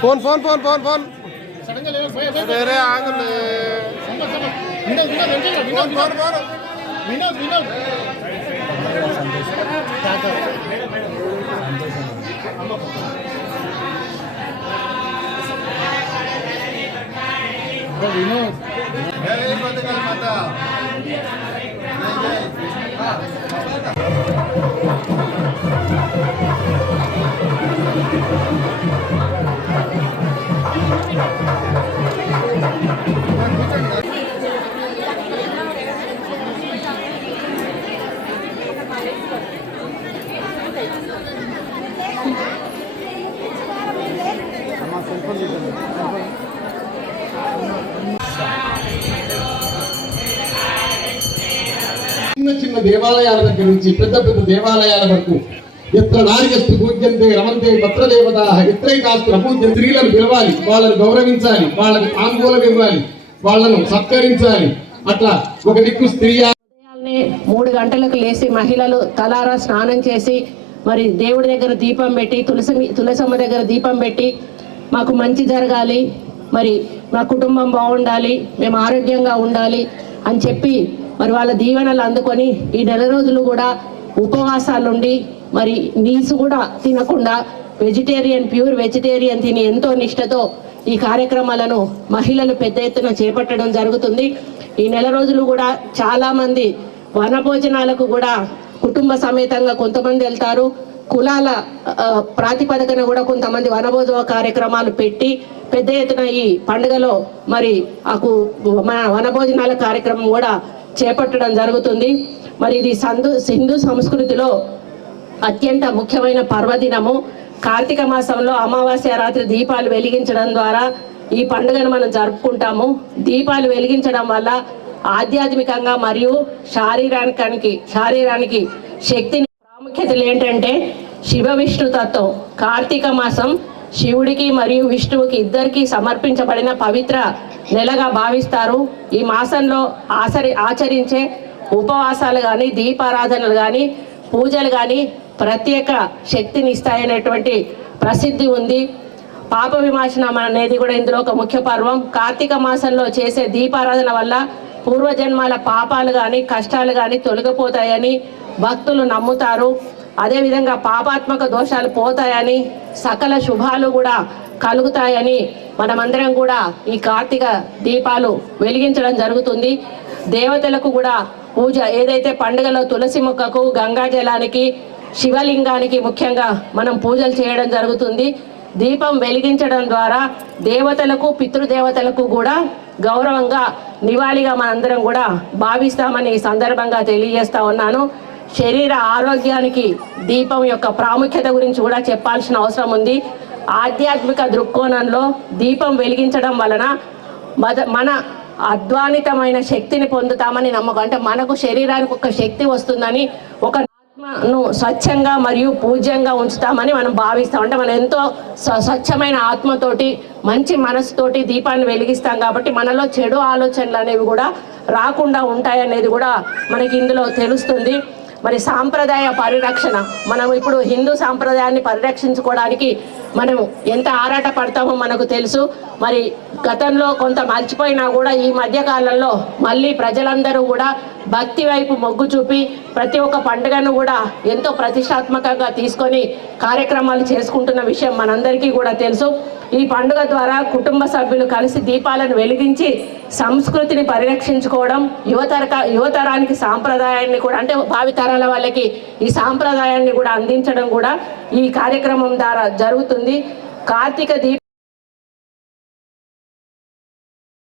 Phone phone phone phone phone వేరే ఆగులే phone phone phone జై బతుకమ్మ మాత. చిన్న చిన్న దేవాలయాల దగ్గర నుంచి పెద్ద పెద్ద దేవాలయాల వరకు ఎత్ర నారియస్తు పూజ్యంతే రమంతే భద్రదేవత ఎత్రైకాస్తు అపూజ్య స్త్రీలను పిలవాలి. వాళ్ళని గౌరవించాలి వాళ్ళకి ఆందోళన ఇవ్వాలి వాళ్ళను సత్కరించాలి. అట్లా ఒక దిక్కు స్త్రీ మూడు గంటలకు లేచి మహిళలు తలారా స్నానం చేసి మరి దేవుడి దగ్గర దీపం పెట్టి తులసి తులసమ్మ దగ్గర దీపం పెట్టి మాకు మంచి జరగాలి. మరి మా కుటుంబం బాగుండాలి. మేము ఆరోగ్యంగా ఉండాలి అని చెప్పి మరి వాళ్ళ దీవెనలు అందుకొని ఈ నెల రోజులు కూడా ఉపవాసాలుండి మరి నీసు కూడా తినకుండా వెజిటేరియన్ ప్యూర్ వెజిటేరియన్ తిని ఎంతో నిష్టతో ఈ కార్యక్రమాలను మహిళలు పెద్ద ఎత్తున చేపట్టడం జరుగుతుంది. ఈ నెల రోజులు కూడా చాలామంది వనభోజనాలకు కూడా కుటుంబ సమేతంగా కొంతమంది వెళ్తారు. కులాల ప్రాతిపదికన కూడా కొంతమంది వనభోజవ కార్యక్రమాలు పెట్టి పెద్ద ఎత్తున ఈ పండుగలో మరి ఆకు మన వనభోజనాల కార్యక్రమం కూడా చేపట్టడం జరుగుతుంది. మరి ఇది సందు హిందూ సంస్కృతిలో అత్యంత ముఖ్యమైన పర్వదినము. కార్తీక మాసంలో అమావాస్య రాత్రి దీపాలు వెలిగించడం ద్వారా ఈ పండుగను మనం జరుపుకుంటాము. దీపాలు వెలిగించడం వల్ల ఆధ్యాత్మికంగా మరియు శారీరానికి శారీరానికి శక్తిని ప్రాముఖ్యతలు ఏంటంటే శివ విష్ణు తత్వం. కార్తీక మాసం శివుడికి మరియు విష్ణువుకి ఇద్దరికి సమర్పించబడిన పవిత్ర నెలగా భావిస్తారు. ఈ మాసంలో ఆచరి ఆచరించే ఉపవాసాలు కానీ దీపారాధనలు కానీ పూజలు కానీ ప్రత్యేక శక్తిని ఇస్తాయనేటువంటి ప్రసిద్ధి ఉంది. పాప విమోచనం అనేది కూడా ఇందులో ఒక ముఖ్య పర్వం. కార్తీక మాసంలో చేసే దీపారాధన వల్ల పూర్వజన్మాల పాపాలు కానీ కష్టాలు కానీ తొలగిపోతాయని భక్తులు నమ్ముతారు. అదేవిధంగా పాపాత్మక దోషాలు పోతాయని సకల శుభాలు కూడా కలుగుతాయని మనమందరం కూడా ఈ కార్తీక దీపాలు వెలిగించడం జరుగుతుంది. దేవతలకు కూడా పూజ ఏదైతే పండుగలో తులసి మొక్కకు గంగా జలానికి శివలింగానికి ముఖ్యంగా మనం పూజలు చేయడం జరుగుతుంది. దీపం వెలిగించడం ద్వారా దేవతలకు పితృదేవతలకు కూడా గౌరవంగా నివాళిగా మనందరం కూడా భావిస్తామని ఈ సందర్భంగా తెలియజేస్తా ఉన్నాను. శరీర ఆరోగ్యానికి దీపం యొక్క ప్రాముఖ్యత గురించి కూడా చెప్పాల్సిన అవసరం ఉంది. ఆధ్యాత్మిక దృక్కోణంలో దీపం వెలిగించడం వలన మద మన అధ్వానితమైన శక్తిని పొందుతామని నమ్మకం. అంటే మనకు శరీరానికి ఒక శక్తి వస్తుందని ఒక ఆత్మను స్వచ్ఛంగా మరియు పూజ్యంగా ఉంచుతామని మనం భావిస్తాం. అంటే మనం ఎంతో స్వ- స్వచ్ఛమైన ఆత్మతోటి మంచి మనసుతోటి దీపాన్ని వెలిగిస్తాం కాబట్టి మనలో చెడు ఆలోచనలు అనేవి కూడా రాకుండా ఉంటాయనేది కూడా మనకి ఇందులో తెలుస్తుంది. మరి సాంప్రదాయ పరిరక్షణ. మనం ఇప్పుడు హిందూ సాంప్రదాయాన్ని పరిరక్షించుకోవడానికి మనం ఎంత ఆరాట పడతామో మనకు తెలుసు. మరి గతంలో కొంత మర్చిపోయినా కూడా ఈ మధ్యకాలంలో మళ్ళీ ప్రజలందరూ కూడా భక్తి వైపు మొగ్గు చూపి ప్రతి ఒక్క పండుగను కూడా ఎంతో ప్రతిష్టాత్మకంగా తీసుకొని కార్యక్రమాలు చేసుకుంటున్న విషయం మనందరికీ కూడా తెలుసు. ఈ పండుగ ద్వారా కుటుంబ సభ్యులు కలిసి దీపాలను వెలిగించి సంస్కృతిని పరిరక్షించుకోవడం యువతరక యువతరానికి సాంప్రదాయాన్ని కూడా అంటే భావితరాల వాళ్ళకి ఈ సాంప్రదాయాన్ని కూడా అందించడం కూడా ఈ కార్యక్రమం ద్వారా జరుగుతుంది. కార్తీక దీప